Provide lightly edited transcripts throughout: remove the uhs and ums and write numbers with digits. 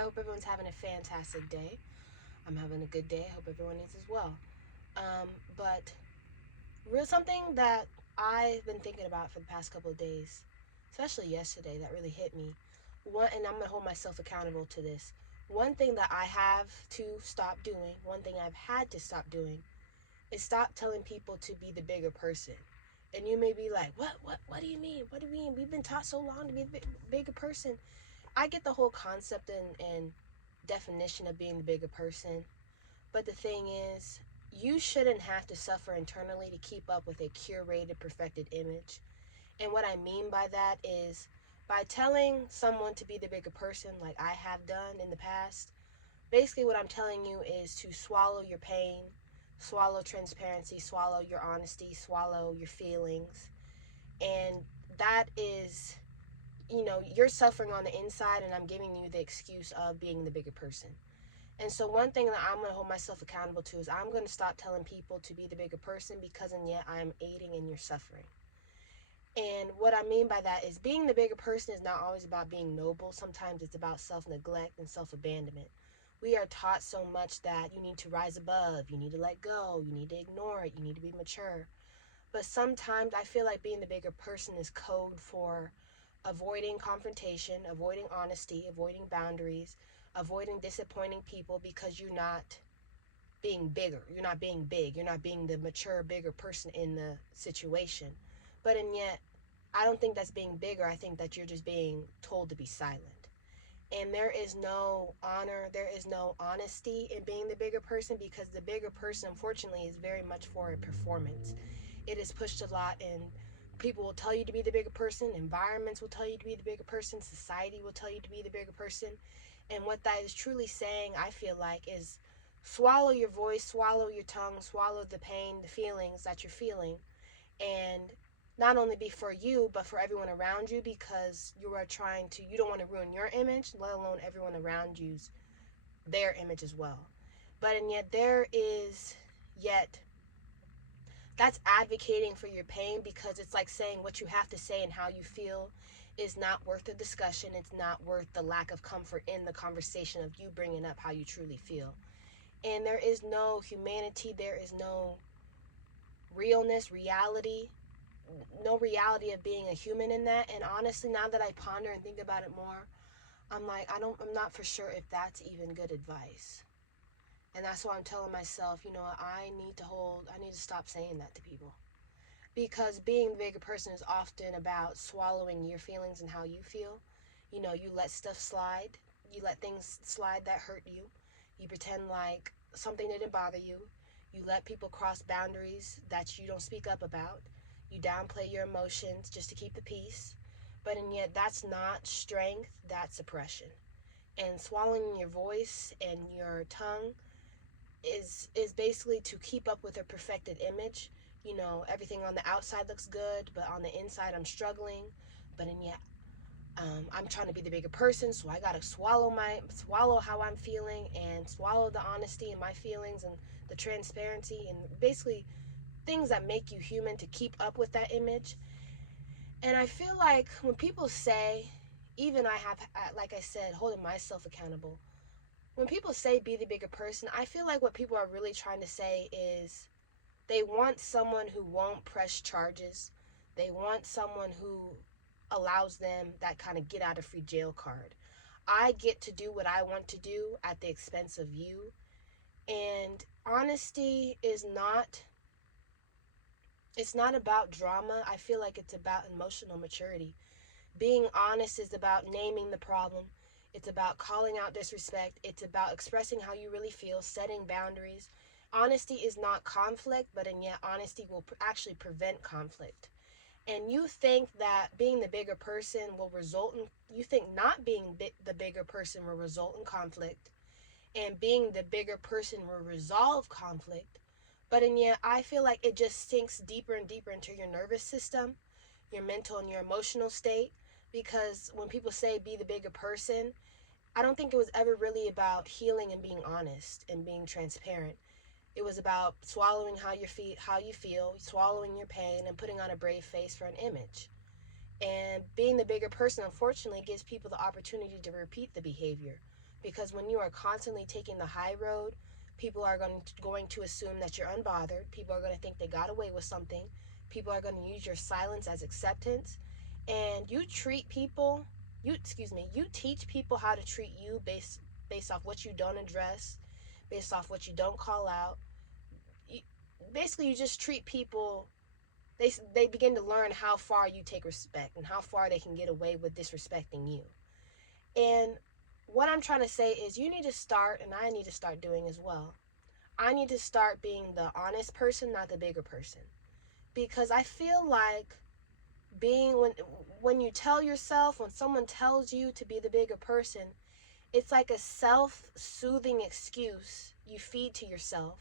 I hope everyone's having a fantastic day. I'm having a good day. I hope everyone is as well. But real something that I've been thinking about for the past couple of days, especially yesterday, that really hit me. And I'm gonna hold myself accountable to this. One thing that I have to stop doing, one thing I've had to stop doing, is stop telling people to be the bigger person. And you may be like, what do you mean? What do you mean? We've been taught so long to be the bigger person. I get the whole concept and definition of being the bigger person, but the thing is, you shouldn't have to suffer internally to keep up with a curated, perfected image. And what I mean by that is by telling someone to be the bigger person, like I have done in the past, basically what I'm telling you is to swallow your pain, swallow transparency, swallow your honesty, swallow your feelings. And that is, you're suffering on the inside, and I'm giving you the excuse of being the bigger person. And so one thing that I'm going to hold myself accountable to is I'm going to stop telling people to be the bigger person, because and yet I'm aiding in your suffering. And what I mean by that is being the bigger person is not always about being noble. Sometimes it's about self-neglect and self-abandonment. We are taught so much that you need to rise above, you need to let go, you need to ignore it, you need to be mature. But sometimes I feel like being the bigger person is code for avoiding confrontation, avoiding honesty, avoiding boundaries, avoiding disappointing people, because you're not being bigger. You're not being big. You're not being the mature, bigger person in the situation. But and yet, I don't think that's being bigger. I think that you're just being told to be silent. And there is no honor, there is no honesty in being the bigger person, because the bigger person, unfortunately, is very much for a performance. It is pushed a lot, and people will tell you to be the bigger person, environments will tell you to be the bigger person, society will tell you to be the bigger person. And what that is truly saying, I feel like, is swallow your voice, swallow your tongue, swallow the pain, the feelings that you're feeling, and not only be for you, but for everyone around you, because you don't want to ruin your image, let alone everyone around you's, their image as well. But and yet yet that's advocating for your pain, because it's like saying what you have to say and how you feel is not worth the discussion. It's not worth the lack of comfort in the conversation of you bringing up how you truly feel. And there is no humanity, there is no realness, reality, no reality of being a human in that. And honestly, now that I ponder and think about it more, I'm like, I'm not for sure if that's even good advice. And that's why I'm telling myself, I need to stop saying that to people. Because being the bigger person is often about swallowing your feelings and how you feel. You let stuff slide. You let things slide that hurt you. You pretend like something didn't bother you. You let people cross boundaries that you don't speak up about. You downplay your emotions just to keep the peace. But and yet that's not strength, that's suppression. And swallowing your voice and your tongue is basically to keep up with a perfected image. Everything on the outside looks good, but on the inside I'm struggling. But and yet, I'm trying to be the bigger person, so I gotta swallow how I'm feeling, and swallow the honesty in my feelings and the transparency, and basically things that make you human to keep up with that image. And I feel like when people say, even I have, like I said, holding myself accountable, when people say be the bigger person, I feel like what people are really trying to say is they want someone who won't press charges. They want someone who allows them that kind of get out of free jail card. I get to do what I want to do at the expense of you. And honesty is not, it's not about drama. I feel like it's about emotional maturity. Being honest is about naming the problem. It's about calling out disrespect. It's about expressing how you really feel, setting boundaries. Honesty is not conflict, but and yet honesty will actually prevent conflict. And you think that being the bigger person will result in, you think not being the bigger person will result in conflict, and being the bigger person will resolve conflict. But and yet I feel like it just sinks deeper and deeper into your nervous system, your mental and your emotional state. Because when people say be the bigger person, I don't think it was ever really about healing and being honest and being transparent. It was about swallowing how you feel, swallowing your pain, and putting on a brave face for an image. And being the bigger person, unfortunately, gives people the opportunity to repeat the behavior, Because when you are constantly taking the high road, people are going to assume that you're unbothered. People are going to think they got away with something. People are going to use your silence as acceptance. And you treat people, you teach people how to treat you based off what you don't address, based off what you don't call out. You, Basically, you just treat people. They begin to learn how far you take respect and how far they can get away with disrespecting you. And what I'm trying to say is you need to start, and I need to start doing as well. I need to start being the honest person, not the bigger person. Because I feel like being when you tell yourself, when someone tells you to be the bigger person, it's like a self-soothing excuse you feed to yourself,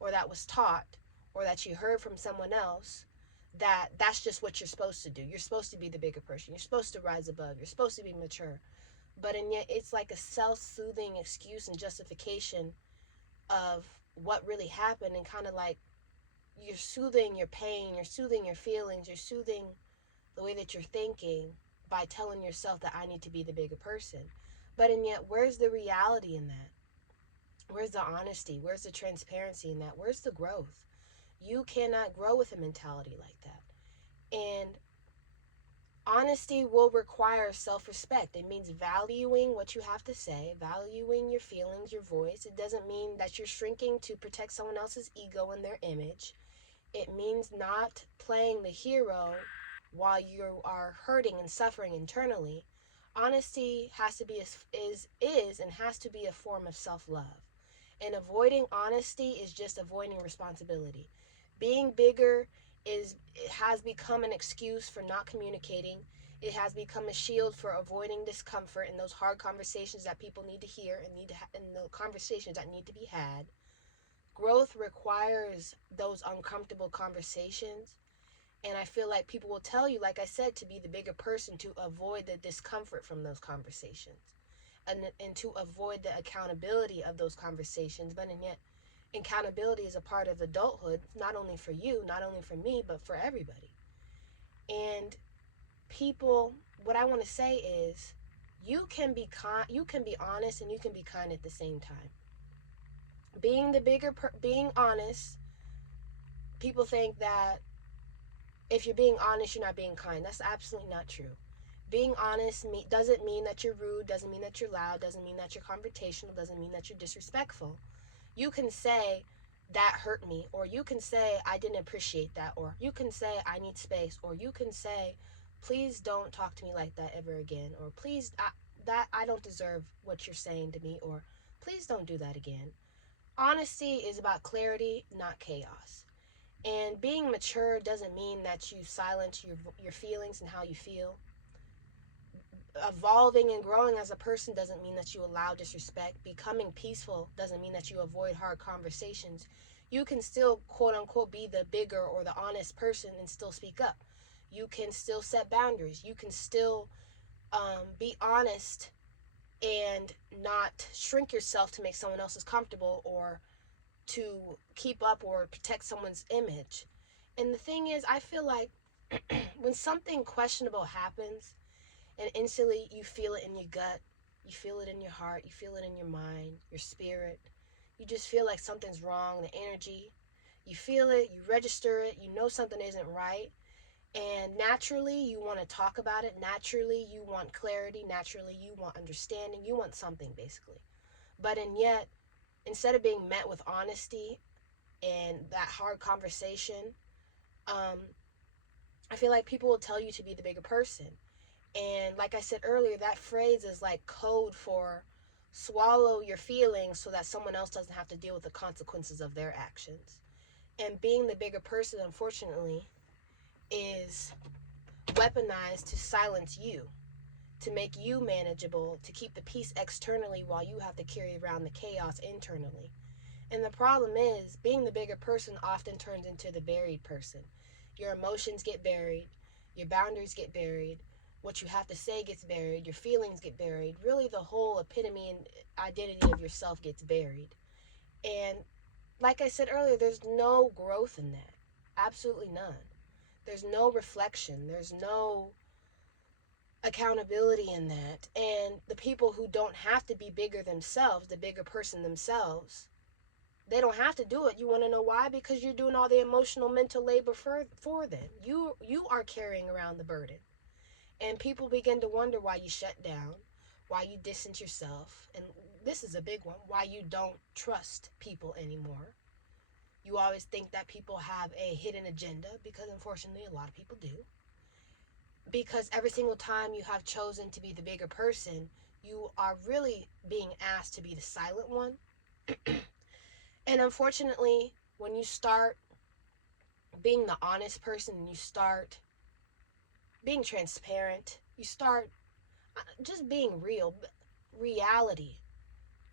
or that was taught, or that you heard from someone else, that that's just what you're supposed to do. You're supposed to be the bigger person. You're supposed to rise above. You're supposed to be mature. But and yet it's like a self-soothing excuse and justification of what really happened, and kind of like you're soothing your pain, you're soothing your feelings, you're soothing the way that you're thinking by telling yourself that I need to be the bigger person. But and yet, where's the reality in that? Where's the honesty? Where's the transparency in that? Where's the growth? You cannot grow with a mentality like that. And honesty will require self-respect. It means valuing what you have to say, valuing your feelings, your voice. It doesn't mean that you're shrinking to protect someone else's ego and their image. It means not playing the hero while you are hurting and suffering internally. Honesty has to be is and has to be a form of self-love. And avoiding honesty is just avoiding responsibility. Being bigger it has become an excuse for not communicating. It has become a shield for avoiding discomfort and those hard conversations that people need to hear and and the conversations that need to be had. Growth requires those uncomfortable conversations, and I feel like people will tell you, like I said, to be the bigger person to avoid the discomfort from those conversations, and to avoid the accountability of those conversations. But and yet, accountability is a part of adulthood, not only for you, not only for me, but for everybody. And people, what I want to say is, you can be you can be honest, and you can be kind at the same time. Being honest, people think that if you're being honest, you're not being kind. That's absolutely not true. Being honest doesn't mean that you're rude, doesn't mean that you're loud, doesn't mean that you're confrontational, doesn't mean that you're disrespectful. You can say, that hurt me, or you can say, I didn't appreciate that, or you can say, I need space, or you can say, please don't talk to me like that ever again, or please, I don't deserve what you're saying to me, or please don't do that again. Honesty is about clarity, not chaos. And being mature doesn't mean that you silence your feelings and how you feel. Evolving and growing as a person doesn't mean that you allow disrespect. Becoming peaceful doesn't mean that you avoid hard conversations. You can still, quote unquote, be the bigger or the honest person and still speak up. You can still set boundaries. You can still be honest and not shrink yourself to make someone else's comfortable, or to keep up or protect someone's image. And the thing is, I feel like when something questionable happens, and instantly you feel it in your gut, you feel it in your heart, you feel it in your mind, your spirit, you just feel like something's wrong, the energy, you feel it, you register it, you know something isn't right, and naturally you want to talk about it, naturally you want clarity, naturally you want understanding, you want something basically. But and yet, instead of being met with honesty and that hard conversation, um, I feel like people will tell you to be the bigger person. And like I said earlier, that phrase is like code for swallow your feelings so that someone else doesn't have to deal with the consequences of their actions. And being the bigger person, unfortunately, is weaponized to silence you, to make you manageable, to keep the peace externally while you have to carry around the chaos internally. And the problem is, being the bigger person often turns into the buried person. Your emotions get buried, your boundaries get buried, what you have to say gets buried, your feelings get buried. Really, the whole epitome and identity of yourself gets buried. And like I said earlier, there's no growth in that. Absolutely none. There's no reflection. There's no accountability in that. And the people who don't have to be bigger themselves, the bigger person themselves, they don't have to do it. You want to know why? Because you're doing all the emotional mental labor for them. You are carrying around the burden. And people begin to wonder why you shut down, why you distance yourself, and this is a big one, why you don't trust people anymore. You always think that people have a hidden agenda, because unfortunately a lot of people do. Because every single time you have chosen to be the bigger person, you are really being asked to be the silent one. And unfortunately, when you start being the honest person and you start being transparent, you start just being real, reality.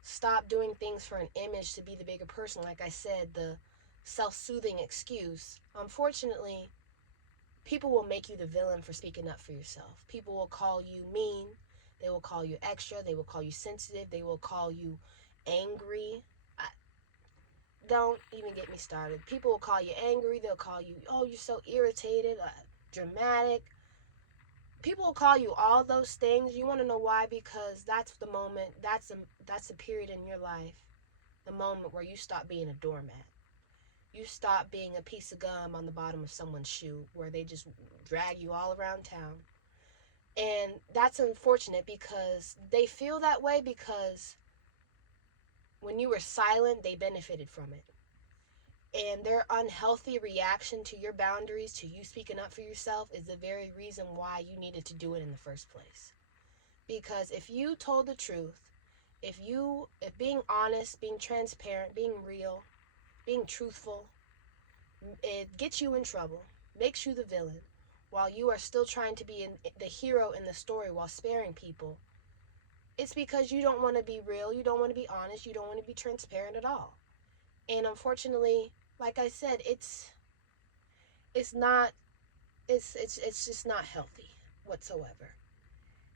Stop doing things for an image to be the bigger person. Like I said, the self-soothing excuse. Unfortunately, people will make you the villain for speaking up for yourself. People will call you mean. They will call you extra. They will call you sensitive. They will call you angry. Don't even get me started. People will call you angry. They'll call you, oh, you're so irritated, dramatic. People will call you all those things. You want to know why? Because that's the moment, that's the period in your life, the moment where you stop being a doormat. You stop being a piece of gum on the bottom of someone's shoe where they just drag you all around town. And that's unfortunate because they feel that way because when you were silent, they benefited from it. And their unhealthy reaction to your boundaries, to you speaking up for yourself, is the very reason why you needed to do it in the first place. Because if you told the truth, if being honest, being transparent, being real, being truthful, it gets you in trouble, makes you the villain, while you are still trying to be the hero in the story while sparing people, it's because you don't want to be real, you don't want to be honest, you don't want to be transparent at all. And unfortunately, like I said, it's not it's just not healthy whatsoever.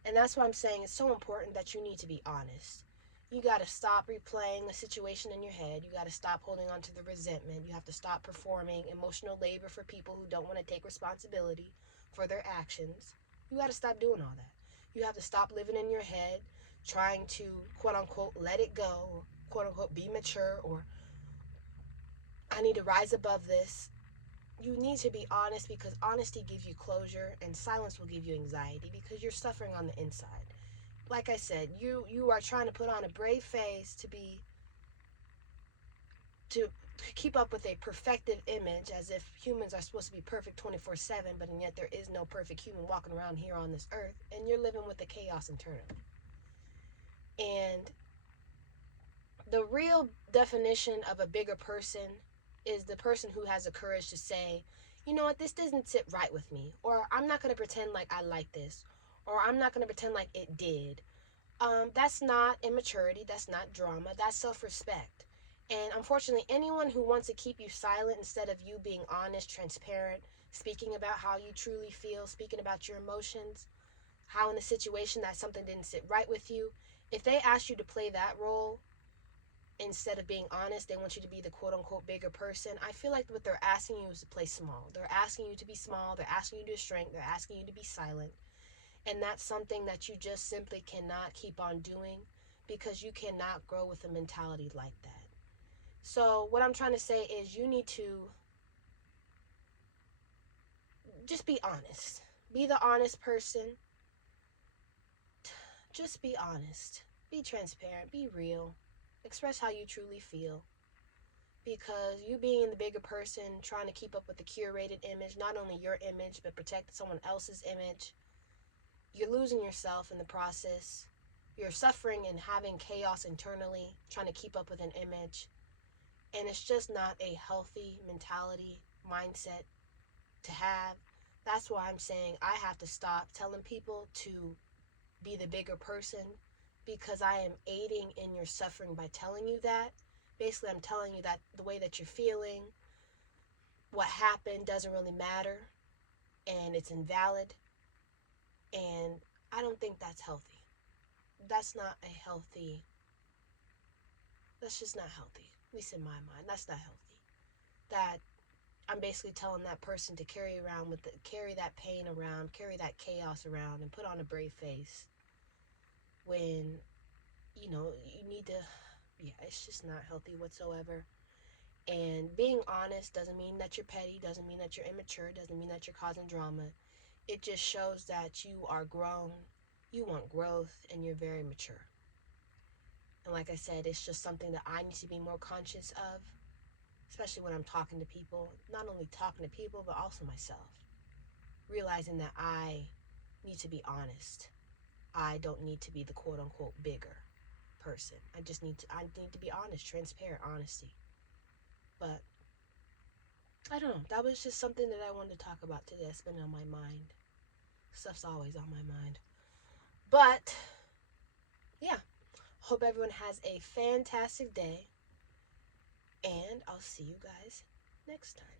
And that's why I'm saying it's so important that you need to be honest. You got to stop replaying the situation in your head. You got to stop holding on to the resentment. You have to stop performing emotional labor for people who don't want to take responsibility for their actions. You got to stop doing all that. You have to stop living in your head, trying to, quote unquote, let it go, or quote unquote, be mature, or I need to rise above this. You need to be honest because honesty gives you closure and silence will give you anxiety because you're suffering on the inside. Like I said, you are trying to put on a brave face to keep up with a perfective image as if humans are supposed to be perfect 24/7, but yet there is no perfect human walking around here on this earth, and you're living with the chaos internally. And the real definition of a bigger person is the person who has the courage to say, you know what, this doesn't sit right with me, or I'm not going to pretend like I like this, or I'm not going to pretend like it did. That's not immaturity, that's not drama, that's self-respect. And unfortunately, anyone who wants to keep you silent instead of you being honest, transparent, speaking about how you truly feel, speaking about your emotions, how in a situation that something didn't sit right with you, if they ask you to play that role, instead of being honest, they want you to be the quote unquote bigger person. I feel like what they're asking you is to play small. They're asking you to be small, they're asking you to shrink, they're asking you to be silent. And that's something that you just simply cannot keep on doing because you cannot grow with a mentality like that. So, what I'm trying to say is you need to just be honest. Be the honest person. Just be honest. Be transparent. Be real. Express how you truly feel. Because you being the bigger person, trying to keep up with the curated image, not only your image, but protect someone else's image, you're losing yourself in the process. You're suffering and having chaos internally, trying to keep up with an image. And it's just not a healthy mentality, mindset to have. That's why I'm saying I have to stop telling people to be the bigger person because I am aiding in your suffering by telling you that. Basically, I'm telling you that the way that you're feeling, what happened doesn't really matter and it's invalid. And I don't think that's healthy. That's not a healthy, that's just not healthy. At least in my mind, that's not healthy. That I'm basically telling that person to carry that pain around, carry that chaos around, and put on a brave face when you need to. Yeah, it's just not healthy whatsoever. And being honest doesn't mean that you're petty, doesn't mean that you're immature, doesn't mean that you're causing drama. It just shows that you are grown, you want growth, and you're very mature. And like I said, it's just something that I need to be more conscious of, especially when I'm talking to people. Not only talking to people, but also myself. Realizing that I need to be honest. I don't need to be the quote unquote bigger person. I need to be honest, transparent, honesty. But I don't know. That was just something that I wanted to talk about today. It's been on my mind. Stuff's always on my mind. But yeah, hope everyone has a fantastic day. And I'll see you guys next time.